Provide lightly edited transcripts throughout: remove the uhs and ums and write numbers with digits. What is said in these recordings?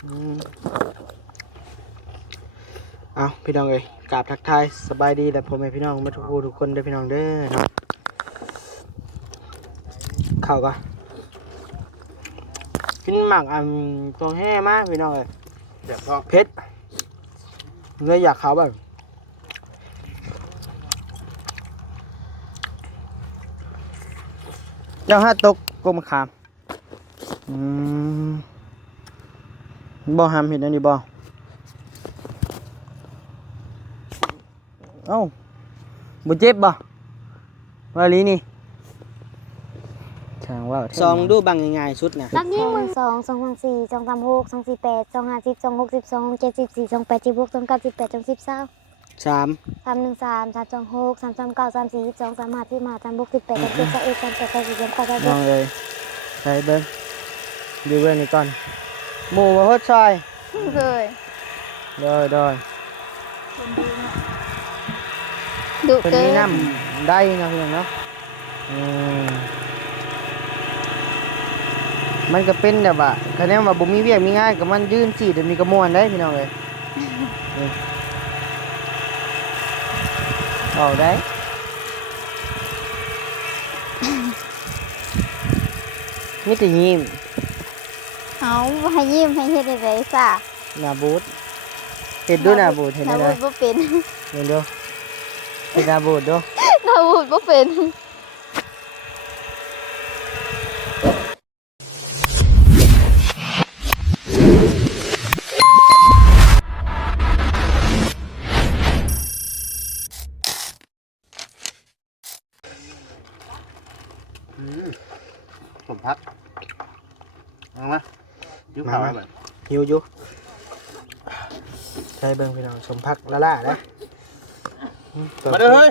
เอาพี่น้องเอ้ยกราบทักทายสบายดีแต่ผมให้พี่น้องมาทุกคนได้พี่น้องเด้อเนาะเข้าก็กินหมักตัวแห้มากพี่น้องเอ้ยเผ็ดเลยอยากเขาแบบเจ้าห้าตกกลมขามบ่หามเห็นอันนี้บ่เอ้าบ่เจ็บบ่ว่าลีนี่ช่างว่าซองดูบังง่ายๆสุดนะ2 2 2 2 4 2 3 6 2 4 8 2 5 10 2 6 12 7 14 2 8 16 2 9 18 2 10 20 3 3 1 3 3 2 6 3 3 9 3 4 2 3 5 4 5 3 6 18 3 7 3 1 3 8 3 9 3 10 น้องเลยใส่เบิ้งดูเบิ้งนี่ก่อนหมูมาฮดซอยเลยโดยดุเป็น เกิ มี น น้ำได้นะเพื่อนเนาะมันก็เป็นแบบว่าคะแนนว่าบ่มีเวียกมีง่ายกับมันยืนจีดมีกระมวลได้พี่น้องเลยเอาได้มิตรยิ้ม เอาให้ยิ้มให้เฮ็ดได้ไดซะ หน้าบูดเห็ดดูหน้าบูดเห็นได้ น้าบูดบ่เป็น เห็นดูเห็นหน้าบูดดู น้าบูดบ่เป็นผมพักเอามายุบเขาแบบ หิวอยู่ใช้เบิ้งพี่น้องสมพักละล่านะ มาเด้อเฮ้ย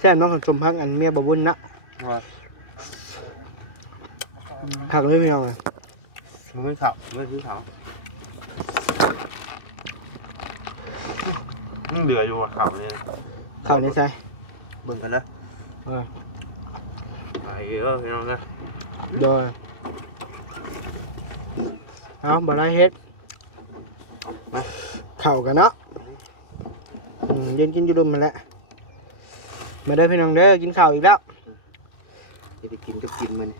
แซ่บน้องสมพักอันเมียบ่บุญนะผักเลยพี่น้องเลย มันไม่เขาไม่ซื้อเขาเหลืออยู่เขาเลย ข้าวในใส่ เบิ่งกันนะไปพี่น้องนะ โดยเอาบ่ไรเฮ็ดมาข้าวกันเนาะเย็นกินอยู่ดุมมาแล้วมาเด้อพี่น้องเด้อกินข้าวอีกแล้ว จะได้กินก็กินมัน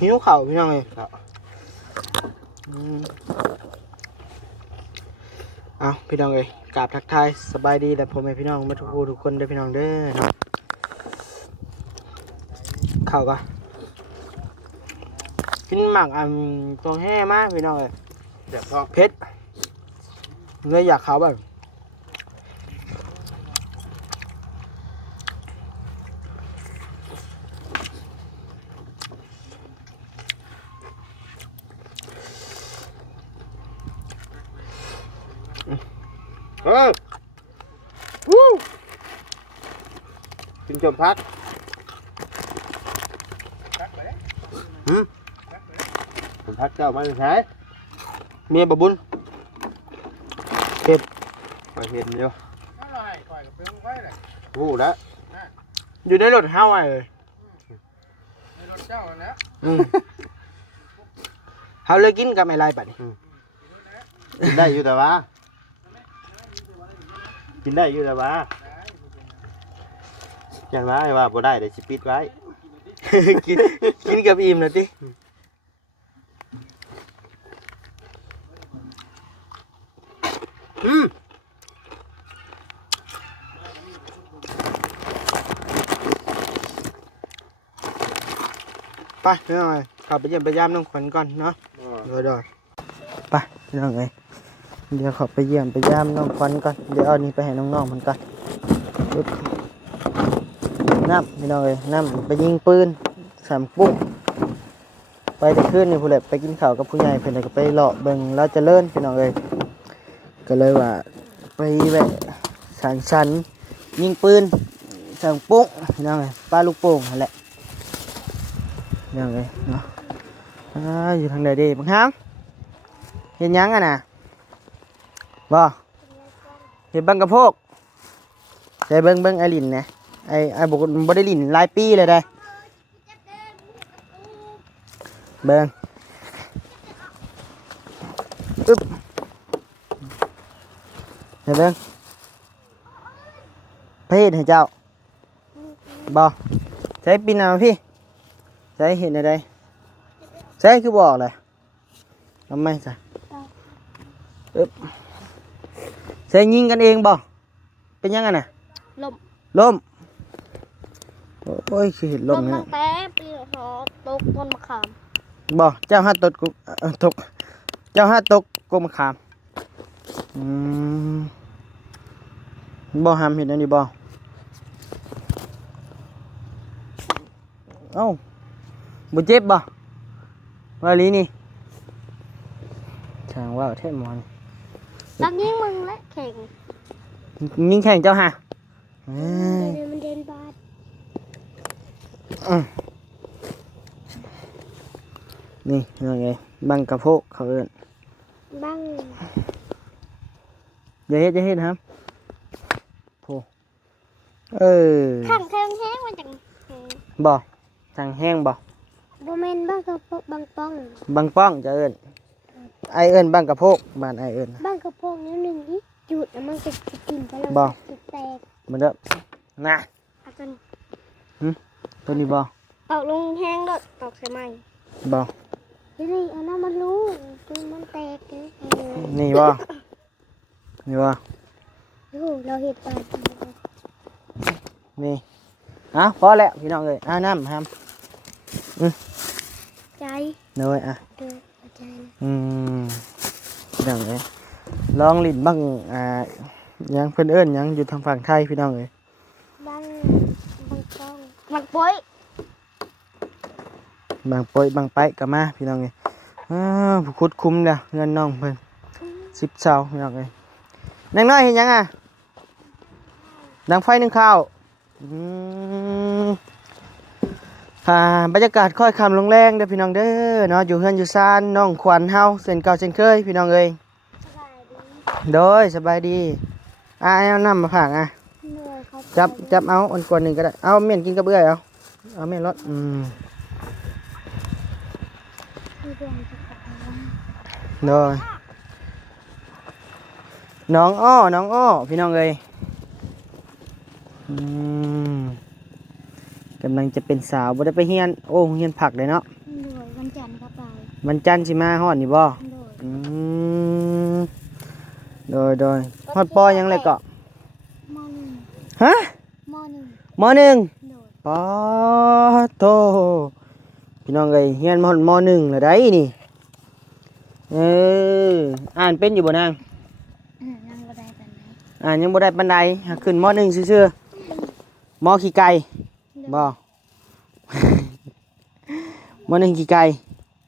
หิวข้าวพี่น้องเลยเอาพี่น้องเลยกราบทักทายสบายดีแต่ผมให้พี่น้องมาทุกคนได้พี่น้องเด้อเนาะข้าวก็กินหมักตัวแห้มากพี่น้องเลย แบบพอ เผ็ดเลยอยากเขาแบบวู้กินจมพักผมพักเจ้ามาใช้ เมียบบุญเผ็ด ไปเห็นอยู่วู้แล้ว อยู่ในรถเฮาไอ้เลยเฮาเลยกินกับไอ้ไรบัดนี้ กินได้อยู่แต่ว่ากินได้อยู่แต่ว่าอย่างไรว่าบ่ได้เดี๋ยวสิปิดไว้ กินกับอิ่มเลยติไปพี่น้องเลยขับไปเยี่ยมไปย่ามน้องขวัญก่อนเนาะโดยไปพี่น้องเลยเดี๋ยวขอไปเยี่ยมไปย่ามน้องขวัญก่อนเดี๋ยวเอานี่ไปให้น้องๆมันก่อนน้ำพี่น้องเลยน้ำไปยิงปืนสามปุ๊บไปแต่คืนนี่ผู้เล็กไปกินข้าวกับผู้ใหญ่เพื่อนก็ไปเลาะเบิ่งแล้วจะเลิ่นพี่น้องเลยก็เลยว่าไปแวะสันยิงปืนสามปุ๊บพี่น้องเลยปลาลูกโป่งนั่นแหละพี่น้องเลยเนาะอยู่ทางใดดีบังคับเห็นยังอ่ะนะบ่เห็นบังกระโพกใจเบิ่งไอลินนะ ไอ้บอกบ่ได้ลิ้นหลายปีเลยได้เบิ่งอึ๊บเห็นเบิ่งเพศให้เจ้าบ่ใช้ปีนเอาพี่ใช้เห็นอะไรใช้คือบอกเลยทำไมจ้ะอึ๊บใช้ยิงกันเองบ่เป็นยังไงน่ะ ลม ล้มโอ้ยคือเห็นล้ม ตั้ เนี่ย งแต่ปีหอตกต้นมะขาม บ่เจ้าฮัดตกตกเจ้าฮัดตกกมะขามบ่ห้ามเห็นอันนี้บ่เอ้าบ่เจ็บบ่ว่าลีนี่ช่างว่าแท้หมอน รักยิ่งมึงและแข่ง ยิงแข่งเจ้าฮะ มันเดินบาด นี่ยังไงบังกระโพกเขาเอิ้น บ้าง อย่าเฮ็ดครับโพข้างแข้งแห้งมาจาก บ่ทางแห้งบ่ โบเมนบ้างกระโปงบางป้อง บังป้องจะเอิ้นไอเอิ้นบังกระโพกบ้านไอเอิ้น บ้างกระโปงนิดนึงที่จุดแล้วมันจะกินไปแล้ว บ่ จะแตก มันเด้อนะ อาจารย์ ตัวนี้บ่ ออกลงแห้งด้วยออกใส่ไม้ บ่ นี่เอาน้ำมันรู้คือมันแตกเลย นี่บ่นี่บ่ โอ้เราเห็ดปลา นี่พอแล้วพี่น้องเอ้ยน้ำครับ ใจ เนยเดือดใจ พี่น้องเอ้ยลองลิ้นบ้างยังเพิ่นเอิ้นยังอยู่ทางฝั่งไทยพี่น้องเอ้ย บ้างป้องบางปุ้ย บางปอยบางไปก็มาพี่น้องเอ้ยผู้คุดคุ้มแล้วเงินน้องเพิ่น10เช้าพี่น้องเอ้ยนางน้อยเห็นยังดังไฟนึ่งข้าวบรรยากาศค่อยค่ำลงแรงเด้อพี่น้องเด้อเนาะอยู่เฮือนอยู่ซ่านน้องขวัญเฮาเส้นเก่าเส้นเคยพี่น้องเอ้ย สบายดี โดยสบายดีเอาน้ำมาผากเหนื่อยครับ จับเอาอันกวนหนึ่งก็ได้เอาเมี่ยนกินกับเอื้อยเอาเมี่ยนรสโดยน้องอ้อพี่น้องเอ้ยกำลังจะเป็นสาวบ่ได้ไปเฮียนเฮียนผักเลยเนาะ เหนื่อยวันจันทร์ครับไป วันจันทร์สิมาฮอดนี่บ่ เหนื่อย โดยฮอดปอยังเลยเกาะ มอหนึ่ง ฮะ มอหนึ่ง มหนึ่ง เหนื่อย ปอโตพี่น้องเอ้ยเฮียนมมหนึ่งแล้วได้นี่อ่านเป็นอยู่บ่นาง นั่งก็ได้กันไหม อ่านยังบ่ได้ปานใดหาขึ้นมหนึ่งซื่อๆมขี้ไก่บ่ มหนึ่งขี้ไก่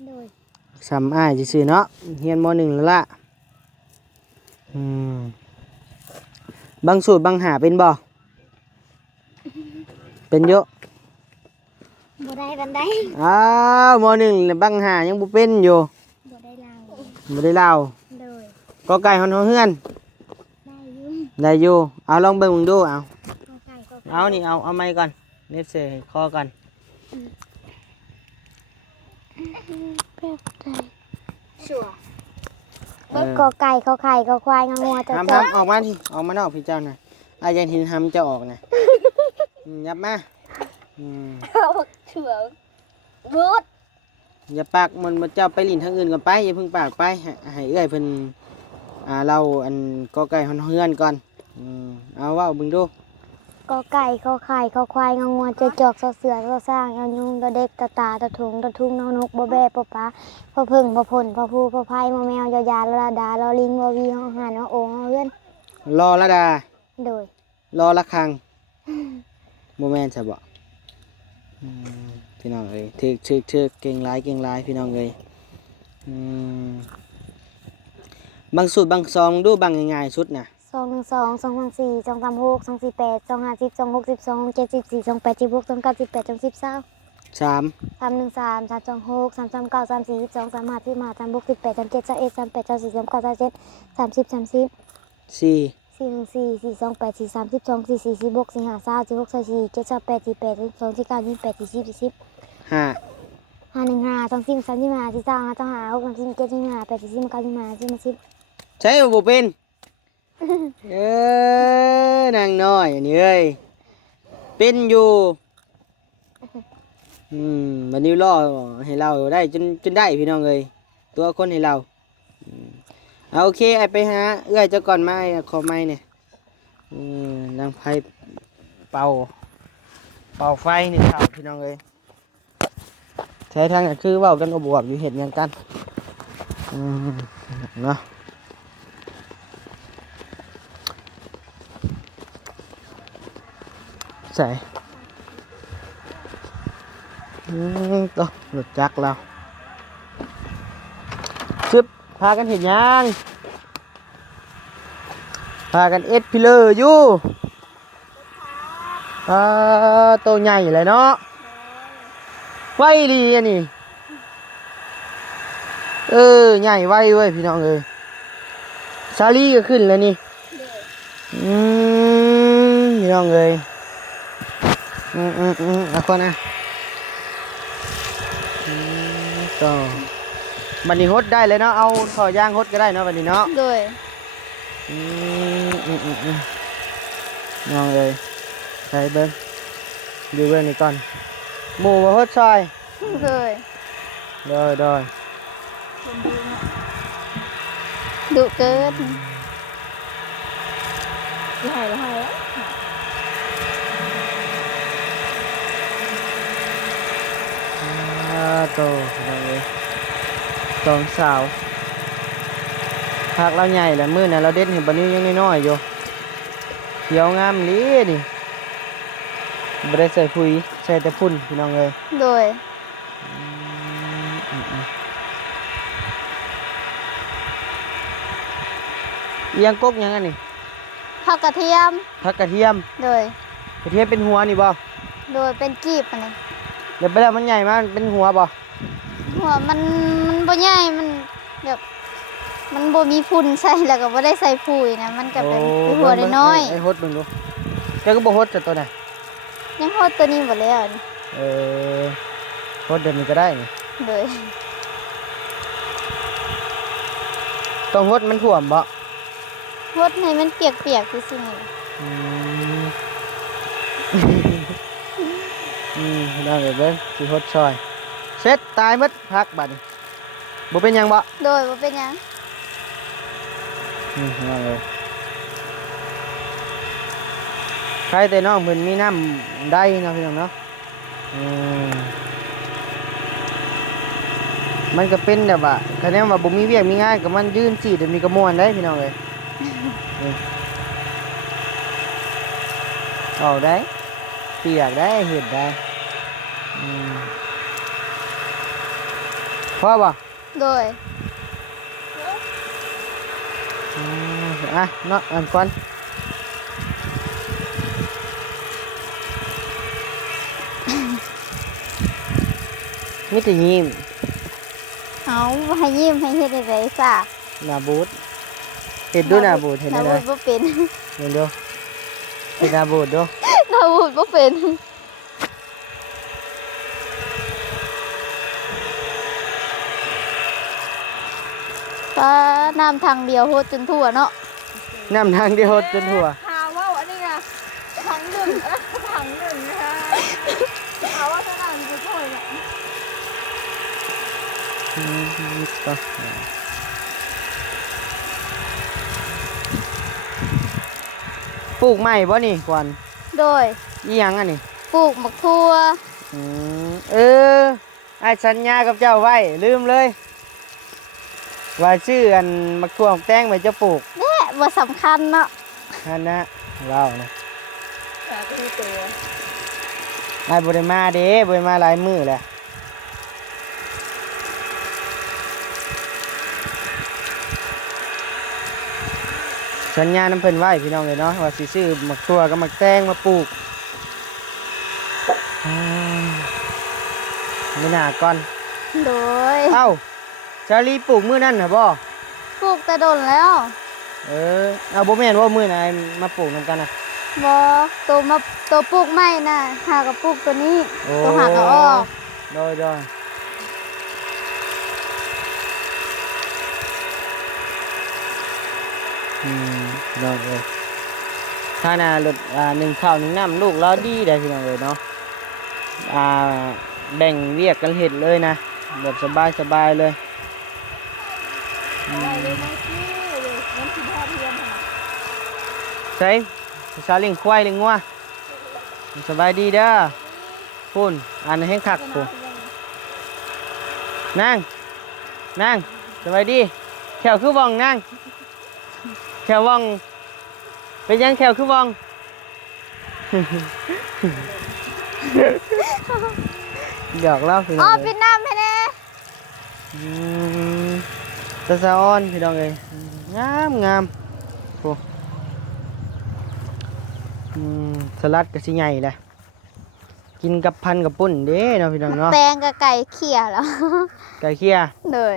เหนื่อย สำอ้ายซื่อๆเนาะเฮียนมหนึ่งแล้วล่ะบางสูตรบางหาเป็นบ่เป็นเยอะ บ่ได้กันได้ อ้าวมหนึ่งแล้วบางหายังบ่เป็นอยู่ บ่ได้เรา บ่ได้เล่า เหนื่อย ก็ไก่ฮอนเฮือน ได้ยุ่ง ได้อยู่เอาลองเบิ่งมึงดูเอา ก็ไก่ก็ เอานี่เอาไม้ก่อนเน็บเสคอก่อน เปรี้ยวใจชัวก็ไก่ก็ไข่ก็ควายก็งัวจะ ทำออกมาทีออกมานอกพี่เจ้าน่ะอาจารย์หินทำจะออกนะยับมา เฉื่อยรูด อย่าปากมันเจ้าไปลิ้นทางอื่นก่อนไปอย่าเพิ่งปากไปให้เอื้อยเพิ่นเราอันก็ไก่ฮอนเฮือนก่อนเอาว่าเบิ่งดู ก็ไก่ก็ไข่ก็ควายก็งัวจะจอกเสือก็สร้างเอายุงตะเด็กตะตาตะถุงตะทุ่งนกนกบ่แบ่ปะปะพอพึ่งพอผลพอผู้พอไผ่มอแมวยายาละดาลอลิงบ่วีห้องหานเอาโอ่งเอาเอื้อน รอละดา โดย รอละครังโมแมนใช่บ่พี่น้องเอ้ยทึกเก่งหลายพี่น้องเอ้ยบางสูตรบางซองดูบางง่ายๆสุดน่ะ 212 234 236 248 250 260 274 286 298 210 3 313 326 339 342 355 358 37 31 38 34 39 37 30 30 4 ห้า ใช่บ่เป็น นางน้อยอันนี้เอ้ยเป็นอยู่วันนี้รอให้เราได้จนได้พี่น้องเอ้ยตัวคนให้เราเอาโอเคไอไปหาเอื้อยเจ้าก่อนไม้ขอไม้เนี่ยนางไพ่เป่าไฟนี่ข่าวพี่น้องเอ้ยใช้ทางก็คือเว้ากันอบวบอยู่เห็นยังกันเนาะใส่ต่อหลุดจักเราซึบพากันเห็นยังพากันเอ็ดพิเลอร์อยู่โตใหญ่เลยเนาะไวดีอันนี้ใหญ่ไวเว้ยพี่น้องเอ้ยซาลี่ก็ขึ้นแล้วนี่พี่น้องเอ้ยเอาคนนะก็บันนี้ฮดได้เลยเนาะเอาถอยางฮดก็ได้เนาะบันนี้เนาะ โดย น้องเลยใส่เบิ้งดูเบิ้งนี่ก่อนหมูมาฮดซอย โดย โดย ดุเกิน โตน้องเลยสองสาวผักเราใหญ่แหละมื้อน่ะเราเด็ดเห็นบันนี้ยังน้อยๆอยู่เขียวงามลีนี่ไม่ได้ใส่ปุ๋ยใส่แต่พุ่นพี่น้องเลย โดย เอียงกกยังอันนี่ ผักกระเทียม ผักกระเทียม โดย กระเทียมเป็นหัวนี่บ่ โดยเป็นกีบอันนี้ เดี๋ยวไปแล้วมันใหญ่มากเป็นหัวบ่ หัวมันบ่ใหญ่มันแบบมันบ่มีฝุ่นใส่แล้วก็บ่ได้ใส่ปุ๋ยนะมันก็เป็นหัวน้อย ไอ้ฮดมึงดูแกก็บ่ฮดแต่ตัวไหน ๆยังฮอดตัวนี้บ่แล้วนี่ ฮดเดี๋ยวนี้ก็ได้นี่ โดย ต้องฮดมันท่วมบ่ ฮดให้มันเปียกๆซื่อๆนี่ ได้เลยเบิ้งสิฮดซอยเสร็จตายหมดพักบัดนี้บ่เป็นหยังบ่ โดยบ่เป็นหยัง นั่นเลยใครแต่น้องเพิ่นมีน้ำได้เนาะพี่น้องเนาะมันก็เป็นแบบว่าคะแนนว่าบ่มีเวียกมีงานก็มันยืนสิเดี๋ยวมีกระมวลได้พี่น้องเอ้ยเอาได้เปียกได้เห็ดได้พอบ่ โดย เนาะอันก่อนมิตรยิ้ม เอาให้ยิ้มให้เฮ็ดได้ไดซะ หน้าบูดเห็ดดูหน้าบูดเห็น หน้า ได้ บูดบ่เป็น เห็นดูเห็ดหน้าบูดดู หน้าบูดบ่เป็นป้าน้ำทางเดียวโหดจนทั่วเนาะ น้ำทางเดียวจนทั่ว ข่าวว่าอันนี้ไงถังหนึ่งนะคะข่าวว่าขนาดนี้จะช่วยเนี่ย ปลูกใหม่บ่นี่ก่อน โดย ยี่ยังอันนี้ ปลูกมะทั่ว ไอ้สัญญากับเจ้าไว้ลืมเลยว่าชื่ออันมักทั่วมักแตงไว้จะปลูก แน่บ่สำคัญเนาะ นั่นนะเรานะ แต่ก็มีตัว ไอ้บริมาเด้บริมาหลายมือแหละสัญญาน้ำเพิ่นไว้พี่น้องเลยเนาะว่าสิซื้อมักทั่วกับมักแตงมาปลูกไม่น่าก่อน โดย เอ้าชาลีปลูกมื้อนั่นน่ะบ่ ปลูกแต่โดนแล้ว ป เอาบ่แม่นว่ามื้อไหนมาปลูกนํกันน่ะ บ่ตัวปลูกใหม่น่ะหากับปลูกตัวนี้ตัวหาก็ออก โดยดอกเลยถ้าน่ะรถหนึ่งข้าวหนึ่งน้ำลูกเราดีได้พี่น้องเลยเนาะแบ่งเรียกกันเฮ็ดเลยนะแบบสบายเลย อะไรเลยไม่ชื่อเลยน้ำชิ้นทอดเทียมค่ะ ใช่สาเลี้ยงควายเลี้ยงงัวสบายดีเด้อพูนอันให้คักพูนั่งสบายดีแขวคือว่องนั่งแขวว่องเป็นยังแขวคือว่อง หยอกเล่าพี่น้ อ๋ อ อง ปิดน้ำให้แน่ ตะซาออนพี่น้องเลยงามโอ้สลัดกะสิใหญ่แหละกินกับพันกับปุ้นเด้เนาะพี่น้องเนาะ แตงกับไก่เขี่ยแล้ว ไก่เคี่ย เลย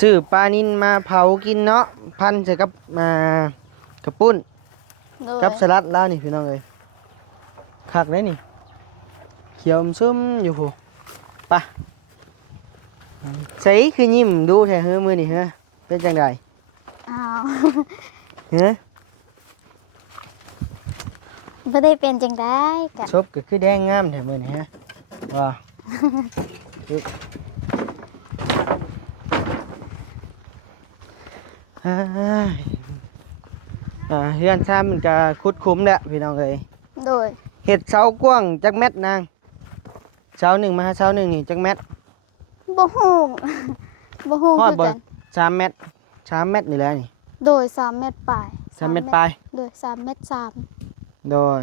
ซื้อปลานิลมาเผากินเนาะพันใส่กับกับปุ้น เลย กับสลัดแล้วนี่พี่น้องเลยคักเลยนี่เขียวอมซุ่มอยู่ผู้ปะใส่คือยิ้มดูแท้เฮ้อมือนี่เฮ้อเป็นจังได อ้าว เฮ้อ บ่ได้เป็นจังได้กะ ชบก็คือแดงงามแท้มือนี่ฮะว้า เฮือนซ้ำมันก็คุดคุ้มแหละพี่น้องเอ้ย โดย เห็ดเสากว้างจักแมตรนางเสาหนึ่งมาหาเสาหนึ่งนี่จักแมตร บ่ฮู้ บ่ฮู้ ฮอด คือ บ่ กัน 3 เมตร3 เมตรนี่แหละนี่ โดย3 เมตรปลาย 3 เมตรปลาย โดย3 เมตร โดย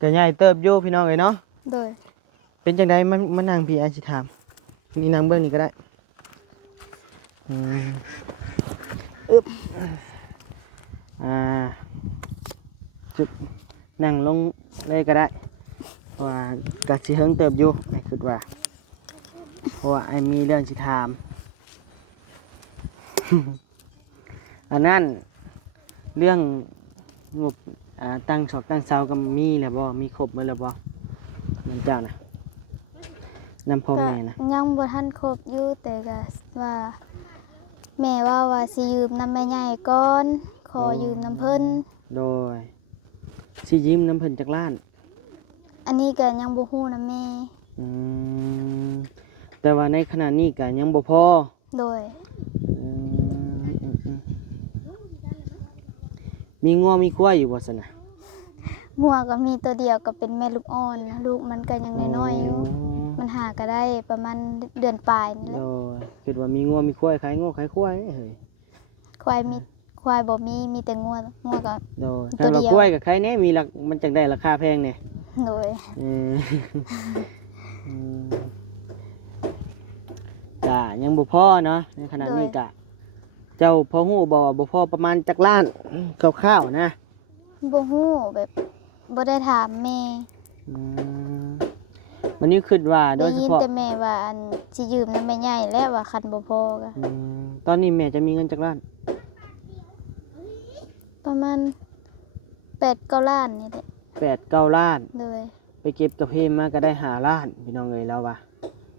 ก็ใหญ่เติบอยู่พี่น้องเอ้ยเนาะ โดย เป็นจังไดมันนั่งพี่อาสิถามนี่นั่งเบิ่งนี่ก็ได้อึบจุดนั่งลงเลยก็ได้เพราะว่ากะสิเฮิงเติบอยู่ไอ้คิดว่าเพราะว่าไอ้มีเรื่องสิถาม อันนั้นเรื่องงบตั้งศอกตั้งเสาก็มีแล้วบ่มีครบหมดแล้วบ่นั่นเจ้านะนำพ่อ ก็ แม่นะ ยังบ่ทันครบอยู่แต่ก็ว่าแม่ว่าสิยืมนำแม่ใหญ่ก่อนขอยืมนำเพิ่น โดยสิยิ้มน้ำเพิ่นจักล้าน อันนี้ก็ยังบ่ฮู้นำแม่ อืมแต่ว่าในขณะนี้ก็ยังบ่พอ โดย อืมมีงัวมีควายอยู่บ่ซั่นน่ะ งัวก็มีตัวเดียวก็เป็นแม่ลูกอ่อนนะลูกมันก็ยังน้อยๆอยู่มันหาก็ได้ประมาณเดือนปลายนี่แห โด ละ ยคิดว่ามีงัวมีควายขายงัวขายควายเฮ้ย ควายบ่มีแต่งัวก็ โดย ตัว ถ้า เดี ว่า ยว กล้วยกับใครเนี่ยมีรามันจังได้ราคาแพงเนี่ย โดย อืมอืมกะยังบ่พอเนาะในขณะนี้กะ เจ้าพ่อฮู้บอกว่าบ่พอประมาณจักล้านคร่าวๆนะ บ่ฮู้แบบบ่ได้ถามแม่ อืมวันนี้คิดว่าโด ได้ ยเฉ ยิน พาะ แต่แม่ว่าอันสิยืมนำแม่ใหญ่แล้วว่าคันบ่พอก็ ตอนนี้แม่จะมีเงินจักล้าน ประมาณ8-9 ล้านนี่แหละ 8-9 ล้าน เลย ไปเก็บกระเพมมาก็ได้5 ล้านพี่น้องเอ้ยแล้วว่ะ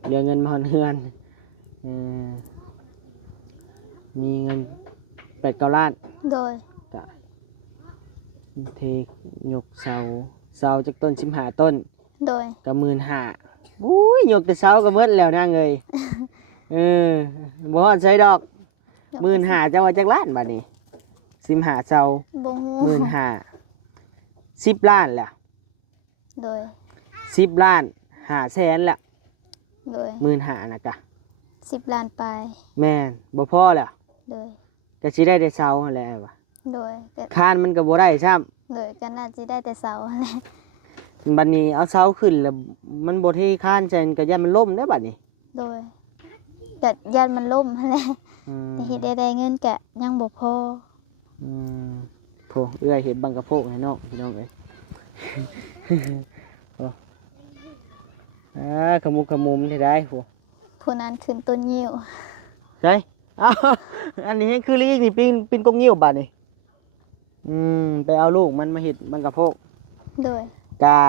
เหลือเงินมาฮอดเฮือนเออมีเงิน8-9 ล้าน โดย กะเทยกเสาจากต้น15 ต้น โดย ก็15,000อุ้ยยกแต่เสาก็หมดแล้วนางเอ้ย เออบ่ฮอดใช้ดอก15,000จะว่าจักล้านบัดนี้15เสา บ่ฮู้ 15,000 10 ล้านแหละ โดย 10 ล้าน5แสนแหละ โดย 15,000น่ะกะ 10 ล้านปลาย แม่นบ่พอแล้ว โดย ก็สิได้แต่เสาหั่นแหละว่ะ โดยก็ คานมันก็บ่ได้ซ้ำ โดยก็น่าสิได้แต่เสาแหละ บัดนี้เอาเสาขึ้นแล้วมันบ่ที่คานใส่ก็ย่านมันล่มเด้อบัดนี้ โดยก็ยันมันล่มแหละ อืม แต่เฮ็ดได้เงินก็ยังบ่พอ อืมโพเอื้อยเห็ดบังกะโพกให้น้องพี่น้องเอ้ย โอ้ขมุกขมุมที่ได้โห ผู้นั้นขึ้นต้นยิ้ว ใช่อ้าวอันนี้คือลิงนี่ปีนกงยิ้วบาดนี่ไปเอาลูกมันมาเฮ็ดมันกระโพก โดย กา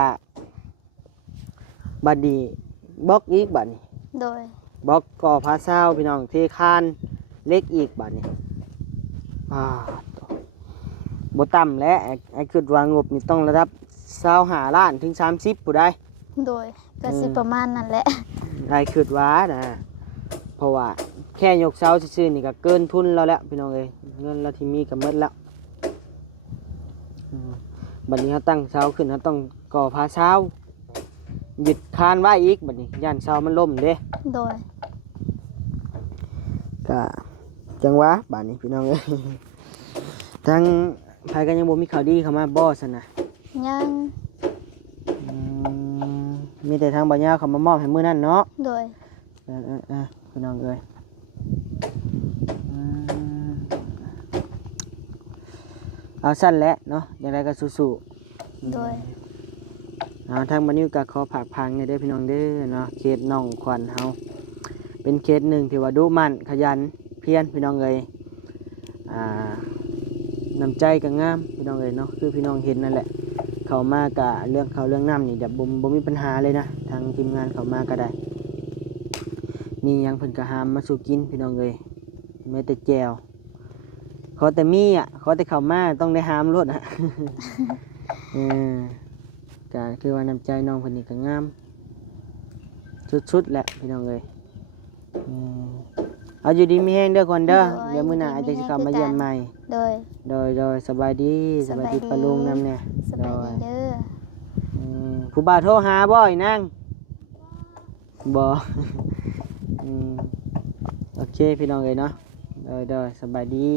บัดดีบล็อกอีกบัดนี้ โดย บล็อกก่อพาซาวพี่น้องเทคานเล็กอีกบัดนี้บ่ต่ำและไอ้คิดว่างบนี่ต้องระดับ25ล้านถึง30ผู้ใด โดยก็สิประมาณนั้นแหละ ไอ้คิดว่านะเพราะว่าแค่ยกเสาซื่อๆนี่ก็เกินทุนแล้วแหละพี่น้องเอ้ยเงินเราที่มีก็หมดแล้วบัดนี้เฮาตั้งเสาขึ้นเฮาต้องก่อพาซาวหยุดคานไว้อีกบัดนี้ย่านเสามันล่มเด้ โดย ก็จังหวะบ้านนี้พี่น้องเอ้ยทางภายกันยังบ่มีข่าวดีเข้ามาบ่ซั่นน่ะ ยัง มีแต่ทางบ่ยาวเขามามอบให้มื้อนั้นเนาะ โดย พี่น้องเอ้ยเอาสั้นแหละเนาะอย่างไรก็สู้ โดย ทางบันนี้ก็ขอผากพังให้ได้อพี่น้องเด้อเนาะเคสน้องขวัญเฮาเป็นเคสหนึ่งที่ว่าดุมันขยันเพียรพี่น้องเอ้ยน้ำใจก็งามพี่น้องเอ้ยเนาะคือพี่น้องเห็นนั่นแหละเข้ามากะเรื่องน้ำนี่จะบ่มีปัญหาเลยนะทางทีมงานเข้ามาก็ได้มีหยังเพิ่นก็หามมาสู่กินพี่น้องเอ้ยแม้แต่แจวขอแต่มีขอแต่เข้ามาต้องได้หามรถก็คือว่าน้ำใจน้องเพิ่นนี่ก็งามสุดๆแหละพี่น้องเอ้ยเอาอยู่ดีมีแฮงเด้อคนเด้อเดี๋ยวมื้อหน้าอาจจะสิเข้ามาเยี่ยมใหม่ โดย โดยสบายดีสบายดีปะลุงนำเนี่ย สบายดีเด้อ ผู้บ่าวโทรหาบ่อยนางบ่ โอเคพี่น้องเอ้ยเนาะโดยสบายดี